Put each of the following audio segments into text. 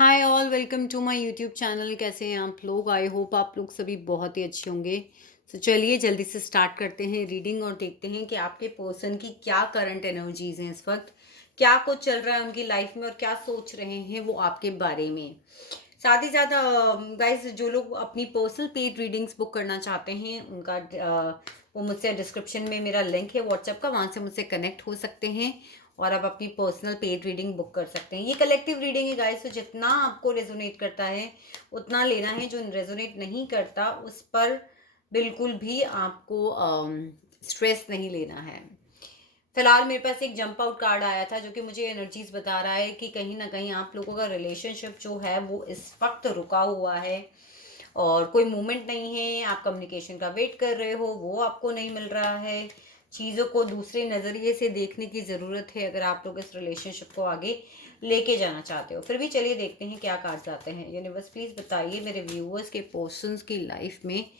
Hi all, welcome to my YouTube channel. कैसे हैं आप लोग? आई होप आप लोग सभी बहुत ही अच्छे होंगे। तो चलिए जल्दी से स्टार्ट करते हैं रीडिंग और देखते हैं कि आपके पर्सन की क्या करंट एनर्जीज हैं इस वक्त, क्या कुछ चल रहा है उनकी लाइफ में और क्या सोच रहे हैं वो आपके बारे में। साथ ही साथ गाइस, जो लोग अपनी पर्सनल पेड रीडिंग्स बुक करना चाहते हैं उनका वो मुझसे डिस्क्रिप्शन में मेरा लिंक है व्हाट्सएप का, वहाँ से मुझसे कनेक्ट हो सकते हैं और आप अपनी पर्सनल पेड रीडिंग बुक कर सकते हैं। ये कलेक्टिव रीडिंग है गाइस, तो जितना आपको रेजोनेट करता है उतना लेना है। जो रेजोनेट नहीं करता उस पर बिल्कुल भी आपको स्ट्रेस नहीं लेना है। फिलहाल मेरे पास एक जंप आउट कार्ड आया था जो कि मुझे एनर्जीज बता रहा है कि कहीं ना कहीं आप लोगों का रिलेशनशिप जो है वो इस वक्त रुका हुआ है और कोई मूवमेंट नहीं है। आप कम्युनिकेशन का वेट कर रहे हो, वो आपको नहीं मिल रहा है। चीज़ों को दूसरे नज़रिए से देखने की ज़रूरत है अगर आप लोग इस रिलेशनशिप को आगे लेके जाना चाहते हो। फिर भी चलिए देखते हैं क्या कार्ड्स आते हैं। यूनिवर्स प्लीज़ बताइए मेरे व्यूअर्स के पर्सन्स की लाइफ में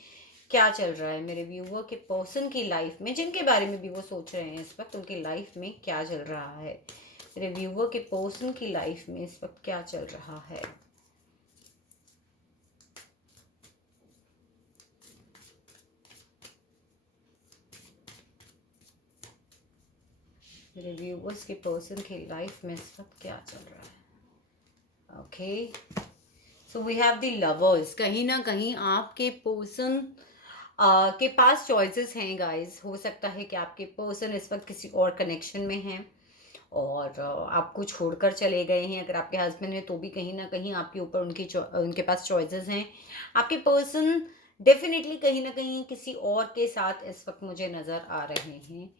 क्या चल रहा है। मेरे व्यूअर के पर्सन की लाइफ में, जिनके बारे में भी वो सोच रहे हैं इस वक्त, उनकी लाइफ में क्या चल रहा है। मेरे व्यूअर के पर्सन की लाइफ में इस वक्त क्या चल रहा है। मेरे व्यूअर्स के पर्सन की लाइफ में इस वक्त क्या चल रहा है। Okay, so we have the lovers. कहीं ना कहीं आपके पर्सन के पास चॉइसेस हैं गाइस। हो सकता है कि आपके पर्सन इस वक्त किसी और कनेक्शन में हैं और आपको छोड़कर चले गए हैं। अगर आपके हस्बैंड हैं तो भी कहीं ना कहीं आपके ऊपर उनके पास चॉइसेस हैं। आपके पर्सन डेफिनेटली कहीं ना कहीं किसी और के साथ इस वक्त मुझे नज़र आ रहे हैं।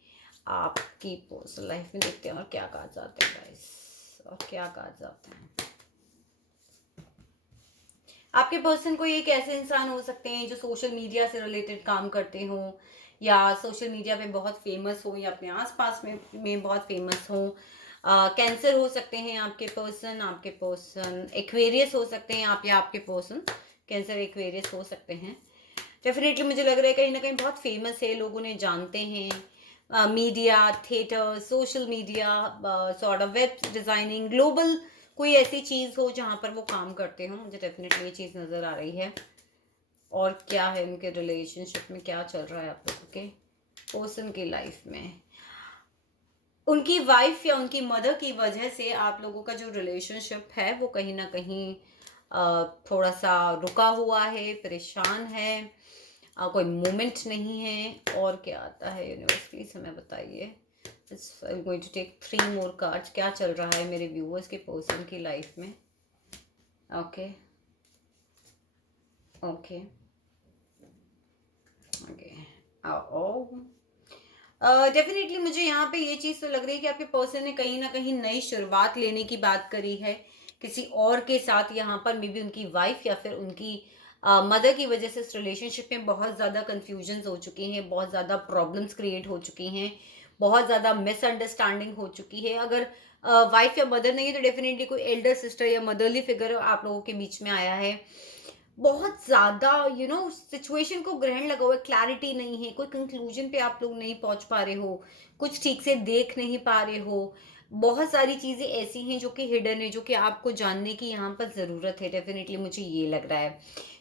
आपकी पर्सनल लाइफ में देखते हैं और क्या कहा जाता है गाइस, और क्या कहा जाता है। आपके पर्सन कोई एक ऐसे इंसान हो सकते हैं जो सोशल मीडिया से रिलेटेड काम करते हो या सोशल मीडिया पे बहुत फेमस हो या अपने आसपास में बहुत फेमस हो। कैंसर हो सकते हैं आपके पर्सन एक्वेरियस हो सकते हैं आप, या आपके पर्सन कैंसर एक्वेरियस हो सकते हैं। डेफिनेटली मुझे लग रहा है कहीं ना कहीं बहुत फेमस है, लोग उन्हें जानते हैं। Media, theatre, social media, sort of web designing, global कोई ऐसी चीज़ हो जहाँ पर वो काम करते हो। मुझे डेफिनेटली ये चीज़ नज़र आ रही है। और क्या है उनके रिलेशनशिप में, क्या चल रहा है आप लोगों के पर्सन की लाइफ में। उनकी वाइफ या उनकी मदर की वजह से आप लोगों का जो रिलेशनशिप है वो कहीं ना कहीं थोड़ा सा रुका हुआ है, परेशान है। कोई मोमेंट नहीं है। और क्या आता है यूनिवर्स, प्लीज हमें बताइए। I am going to take 3 more cards. क्या चल रहा है मेरे व्यूअर्स के पर्सन की लाइफ में। ओके ओके ओके ओ डेफिनेटली मुझे यहाँ पे ये चीज़ तो लग रही है कि आपके पर्सन ने कहीं ना कहीं नई शुरुआत लेने की बात करी है किसी और के साथ। यहाँ पर मे बी उनकी वाइफ या फिर उनकी मदर की वजह से इस रिलेशनशिप में बहुत ज़्यादा कन्फ्यूजन्स हो चुकी हैं, बहुत ज़्यादा प्रॉब्लम्स क्रिएट हो चुकी हैं, बहुत ज़्यादा मिसअंडरस्टैंडिंग हो चुकी है। अगर वाइफ या मदर नहीं है तो डेफिनेटली कोई एल्डर सिस्टर या मदरली फिगर आप लोगों के बीच में आया है। बहुत ज़्यादा सिचुएशन को ग्रहण लगा हुआ है, क्लैरिटी नहीं है, कोई कंक्लूजन पे आप लोग नहीं पहुंच पा रहे हो, कुछ ठीक से देख नहीं पा रहे हो। बहुत सारी चीज़ें ऐसी हैं जो कि हिडन है, जो कि आपको जानने की यहाँ पर ज़रूरत है। डेफिनेटली मुझे ये लग रहा है।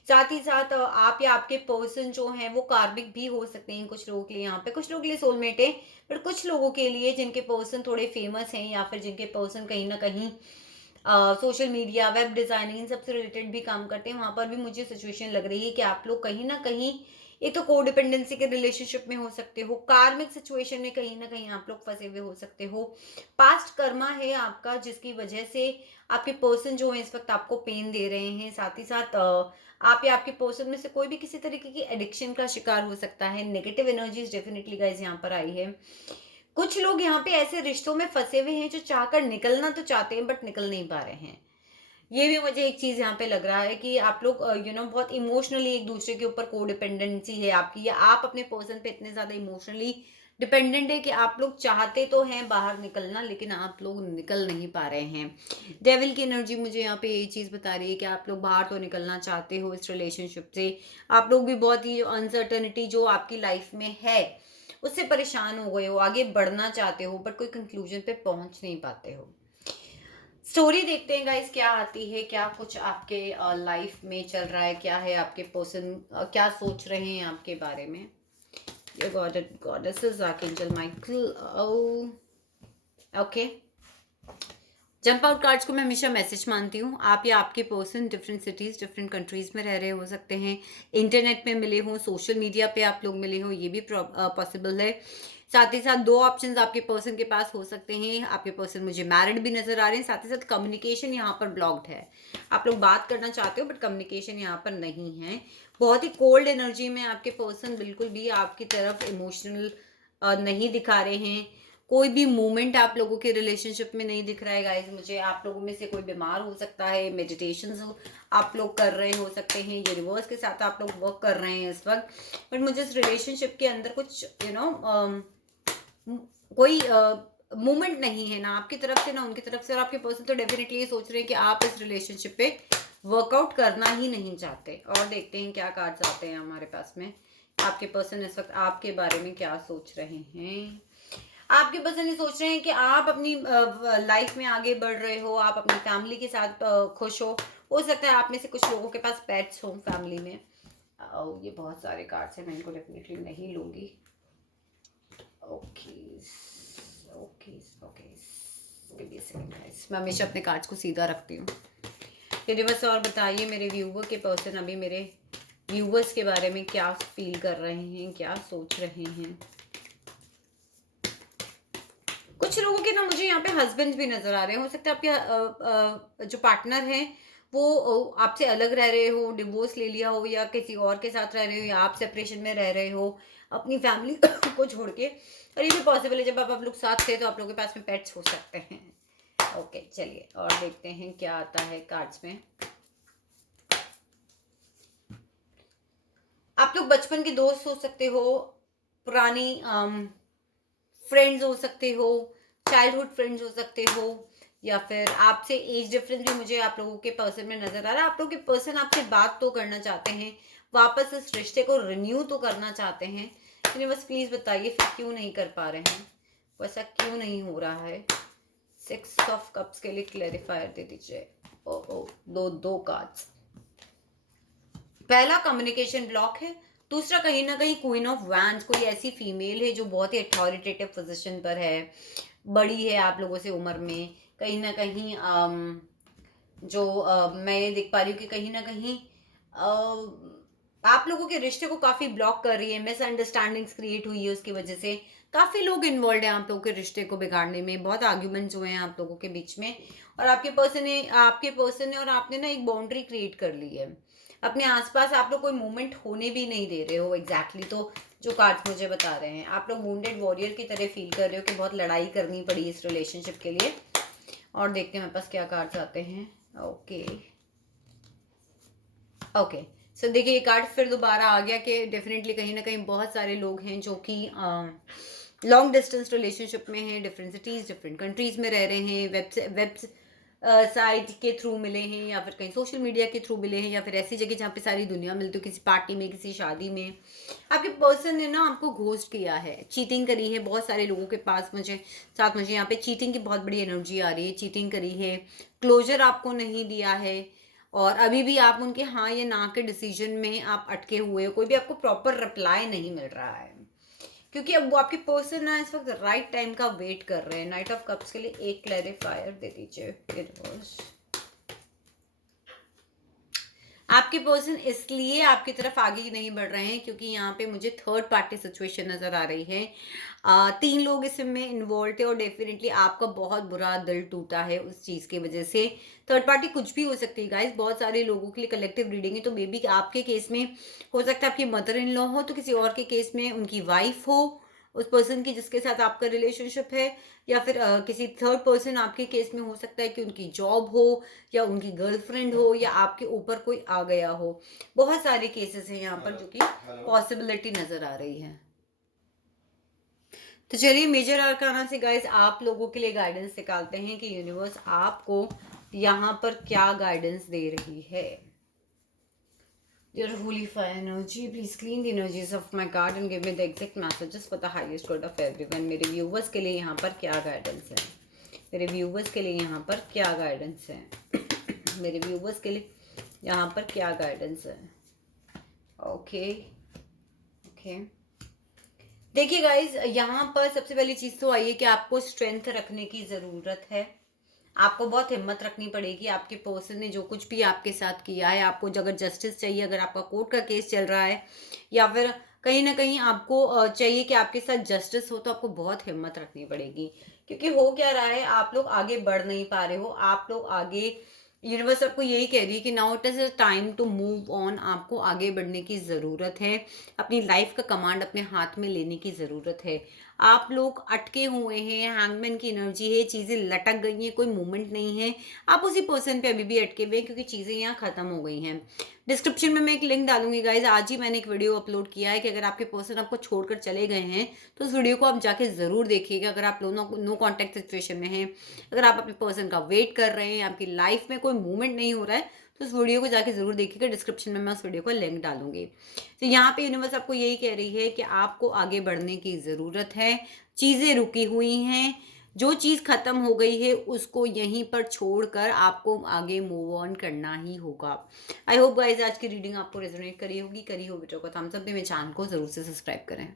साथ ही साथ आप या आपके पर्सन जो हैं वो कार्मिक भी हो सकते हैं कुछ लोगों के लिए। यहाँ पे कुछ लोगों के लिए सोलमेट है, पर कुछ लोगों के लिए जिनके पर्सन थोड़े फेमस हैं या फिर जिनके पर्सन कहीं ना कहीं सोशल मीडिया, वेब डिज़ाइनिंग, इन सब से रिलेटेड भी काम करते हैं, वहाँ पर भी मुझे सिचुएशन लग रही है कि आप लोग कहीं ना कहीं एक तो कोडिपेंडेंसी के रिलेशनशिप में हो सकते हो, कार्मिक सिचुएशन में कहीं ना कहीं आप लोग फंसे हुए हो सकते हो। पास्ट कर्मा है आपका जिसकी वजह से आपके पर्सन जो है इस वक्त आपको पेन दे रहे हैं। साथ ही साथ आप या आपके पर्सन में से कोई भी किसी तरीके की एडिक्शन का शिकार हो सकता है। नेगेटिव एनर्जीज डेफिनेटली गाइस यहाँ पर आई है। कुछ लोग यहाँ पे ऐसे रिश्तों में फंसे हुए हैं जो चाहकर निकलना तो चाहते हैं बट निकल नहीं पा रहे हैं। ये भी मुझे एक चीज यहाँ पे लग रहा है कि आप लोग बहुत इमोशनली एक दूसरे के ऊपर कोडिपेंडेंसी है आपकी, या आप अपने पर्सन पे इतने ज्यादा इमोशनली डिपेंडेंट है कि आप लोग चाहते तो हैं बाहर निकलना लेकिन आप लोग निकल नहीं पा रहे हैं। डेविल की एनर्जी मुझे यहाँ पे यही चीज बता रही है कि आप लोग बाहर तो निकलना चाहते हो इस रिलेशनशिप से। आप लोग भी बहुत ही अनसर्टनिटी जो आपकी लाइफ में है उससे परेशान हो गए हो, आगे बढ़ना चाहते हो बट कोई कंक्लूजन पे पहुंच नहीं पाते हो। स्टोरी देखते हैं गाइस क्या आती है, क्या कुछ आपके लाइफ में चल रहा है, क्या है आपके पर्सन क्या सोच रहे हैं आपके बारे में। ये goddesses archangel Michael, okay. Jump out cards को मैं हमेशा मैसेज मानती हूँ। आप या आपके person different cities different countries में रह रहे हो सकते हैं, इंटरनेट पे मिले हों, सोशल मीडिया पे आप लोग मिले हों, ये भी पॉसिबल है। साथ ही साथ 2 ऑप्शंस आपके पर्सन के पास हो सकते हैं। आपके पर्सन मुझे मैरिड भी नज़र आ रहे हैं, साथ ही साथ कम्युनिकेशन यहाँ पर ब्लॉक्ड है। आप लोग बात करना चाहते हो बट कम्युनिकेशन यहाँ पर नहीं है। बहुत ही कोल्ड एनर्जी में आपके पर्सन बिल्कुल भी आपकी तरफ इमोशनल नहीं दिखा रहे हैं। कोई भी मूवमेंट आप लोगों के रिलेशनशिप में नहीं दिख रहा है गाइस मुझे। आप लोगों में से कोई बीमार हो सकता है, मेडिटेशन आप लोग कर रहे हो सकते हैं, यूनिवर्स के साथ आप लोग वर्क कर रहे हैं इस वक्त। बट मुझे इस रिलेशनशिप के अंदर कुछ कोई मूवमेंट नहीं है ना आपकी तरफ से ना उनकी तरफ से। और आपके पर्सन तो डेफिनेटली ये सोच रहे हैं कि आप इस रिलेशनशिप पे वर्कआउट करना ही नहीं चाहते। और देखते हैं क्या कार्ड्स आते हैं हमारे पास में। आपके पर्सन इस वक्त आपके बारे में क्या सोच रहे हैं। आपके पर्सन ये सोच रहे हैं कि आप अपनी लाइफ में आगे बढ़ रहे हो, आप अपनी फैमिली के साथ खुश हो सकता है आप में से कुछ लोगों के पास पेट्स हो फैमिली में। ये बहुत सारे कार्ड्स हैं, मैं इनको डेफिनेटली नहीं लूंगी। ओके ओके ओके, मैं हमेशा अपने कार्ड्स को सीधा रखती हूँ। यूनिवर्स और बताइए मेरे व्यूवर के पर्सन अभी मेरे व्यूवर्स के बारे में क्या फील कर रहे हैं, क्या सोच रहे हैं। कुछ लोगों के ना मुझे यहाँ पे हस्बैंड भी नजर आ रहे हैं। हो सकता है आपके जो पार्टनर हैं वो आपसे अलग रह रहे हो, डिवोर्स ले लिया हो, या किसी और के साथ रह रहे हो, या आप सेपरेशन में रह रहे हो अपनी फैमिली को छोड़ के। और ये भी पॉसिबल है जब आप लोग साथ थे तो आप लोगों के पास में पेट्स हो सकते हैं। ओके चलिए और देखते हैं क्या आता है कार्ड्स में। आप लोग बचपन के दोस्त हो सकते हो, पुरानी फ्रेंड्स हो सकते हो, चाइल्डहुड फ्रेंड्स हो सकते हो, या फिर आपसे एज डिफरेंस भी मुझे आप लोगों के पर्सन में नजर आ रहा है। आप लोगों के पर्सन आपसे बात तो करना चाहते हैं, वापस इस रिश्ते को रिन्यू तो करना चाहते हैं, लेकिन बस प्लीज बताइए फिर क्यों नहीं कर पा रहे हैं, वैसा क्यों नहीं हो रहा है। 6 ऑफ कप्स के लिए क्लैरिफायर दे दीजिए। ओ दो कार्ड्स। पहला कम्युनिकेशन ब्लॉक है, दूसरा कहीं ना कहीं क्वीन ऑफ वैंड्स, कोई ऐसी फीमेल है जो बहुत ही अथॉरिटेटिव पोजीशन पर है, बड़ी है आप लोगों से उम्र में। कहीं ना कहीं मैं ये देख पा रही हूँ कि कहीं ना कहीं आप लोगों के रिश्ते को काफी ब्लॉक कर रही है, मिसअंडरस्टैंडिंग्स क्रिएट हुई है उसकी वजह से। काफी लोग इन्वॉल्व हैं आप लोगों के रिश्ते को बिगाड़ने में, बहुत आर्ग्यूमेंट्स हुए हैं आप लोगों के बीच में। और आपके पर्सन ने और आपने ना एक बाउंड्री क्रिएट कर ली है। अपने आसपास आप लोग कोई मूवमेंट होने भी नहीं दे रहे हो एग्जैक्टली। तो जो कार्ड्स मुझे बता रहे हैं आप लोग वुंडेड वॉरियर की तरह फील कर रहे हो कि बहुत लड़ाई करनी पड़ी इस रिलेशनशिप के लिए। और देखते हैं मेरे पास क्या कार्ड्स आते हैं। ओके ओके सो देखिए ये कार्ड फिर दोबारा आ गया कि डेफिनेटली कहीं ना कहीं बहुत सारे लोग हैं जो कि लॉन्ग डिस्टेंस रिलेशनशिप में हैं, डिफरेंट सिटीज़ डिफरेंट कंट्रीज में रह रहे हैं, वेब साइट के थ्रू मिले हैं, या फिर कहीं सोशल मीडिया के थ्रू मिले हैं, या फिर ऐसी जगह जहाँ पे सारी दुनिया मिलती हो, किसी पार्टी में, किसी शादी में। आपके पर्सन ने ना आपको घोस्ट किया है, चीटिंग करी है बहुत सारे लोगों के पास। मुझे यहाँ पे चीटिंग की बहुत बड़ी एनर्जी आ रही है, चीटिंग करी है, क्लोजर आपको नहीं दिया है, और अभी भी आप उनके हाँ या ना के डिसीजन में आप अटके हुए हो। कोई भी आपको प्रॉपर रिप्लाई नहीं मिल रहा है, क्योंकि अब वो आपके पर्सन ना इस वक्त राइट टाइम का वेट कर रहे हैं। नाइट ऑफ कप्स के लिए एक क्लैरिफायर दे दीजिए यूनिवर्स। आपके पर्सन इसलिए आपकी तरफ आगे नहीं बढ़ रहे हैं क्योंकि यहाँ पे मुझे थर्ड पार्टी सिचुएशन नजर आ रही है। 3 लोग इसमें इन्वॉल्व थे और डेफिनेटली आपका बहुत बुरा दिल टूटा है उस चीज की वजह से। थर्ड पार्टी कुछ भी हो सकती है गाइस, बहुत सारे लोगों के लिए कलेक्टिव रीडिंग है। तो मे बी आपके केस में हो सकता है आपकी मदर इन लॉ हो, तो किसी और के केस में उनकी वाइफ हो उस पर्सन की जिसके साथ आपका रिलेशनशिप है, या फिर किसी थर्ड पर्सन आपके केस में हो सकता है कि उनकी जॉब हो, या उनकी गर्लफ्रेंड हो, या आपके ऊपर कोई आ गया हो। बहुत सारे केसेस हैं यहाँ पर जो कि पॉसिबिलिटी नजर आ रही है। तो चलिए मेजर आर्काना से गाइस आप लोगों के लिए गाइडेंस निकालते हैं कि यूनिवर्स आपको यहाँ पर क्या गाइडेंस दे रही है। Your holy fire energy, please clean the energies of my card and give me the exact messages for the highest good of everyone. मेरे viewers के लिए यहाँ पर क्या guidance है? मेरे व्यूवर्स के लिए यहाँ पर क्या गाइडेंस है? मेरे व्यूवर्स के लिए यहाँ पर क्या गाइडेंस है? ओके ओके, देखिए गाइज, यहाँ पर सबसे पहली चीज़ तो आई है कि आपको स्ट्रेंथ रखने की ज़रूरत है। आपको बहुत हिम्मत रखनी पड़ेगी। आपके पर्सन ने जो कुछ भी आपके साथ किया है, आपको अगर जस्टिस चाहिए, अगर आपका कोर्ट का केस चल रहा है या फिर कहीं ना कहीं आपको चाहिए कि आपके साथ जस्टिस हो, तो आपको बहुत हिम्मत रखनी पड़ेगी। क्योंकि हो क्या रहा है, आप लोग आगे बढ़ नहीं पा रहे हो। आप लोग आगे, यूनिवर्स आपको यही कह रही है कि now it is a time to move on. आपको आगे बढ़ने की ज़रूरत है। अपनी लाइफ का कमांड अपने हाथ में लेने की ज़रूरत है। आप लोग अटके हुए हैं, हैंगमैन की एनर्जी है, चीज़ें लटक गई हैं, कोई मूवमेंट नहीं है। आप उसी पर्सन पे अभी भी अटके हुए हैं क्योंकि चीज़ें यहाँ ख़त्म हो गई हैं। डिस्क्रिप्शन में मैं एक लिंक डालूंगी गाइज। आज ही मैंने एक वीडियो अपलोड किया है कि अगर आपके पर्सन आपको छोड़कर चले गए हैं तो उस वीडियो को आप जाके ज़रूर देखिएगा। अगर आप लोग नो कॉन्टैक्ट सिचुएशन में हैं, अगर आप अपने पर्सन का वेट कर रहे हैं, आपकी लाइफ में कोई मूवमेंट नहीं हो रहा है, तो उस वीडियो को जाके ज़रूर देखिएगा। डिस्क्रिप्शन में मैं उस वीडियो को लिंक डालूंगी। तो यहाँ पे यूनिवर्स आपको यही कह रही है कि आपको आगे बढ़ने की ज़रूरत है। चीज़ें रुकी हुई हैं, जो चीज़ ख़त्म हो गई है उसको यहीं पर छोड़कर आपको आगे मूव ऑन करना ही होगा। आई होप गाइज आज की रीडिंग आपको रेजोनेट करी होगी। करी हो वीडियो को थम्स अप दें, मेरे चैनल को ज़रूर से सब्सक्राइब करें।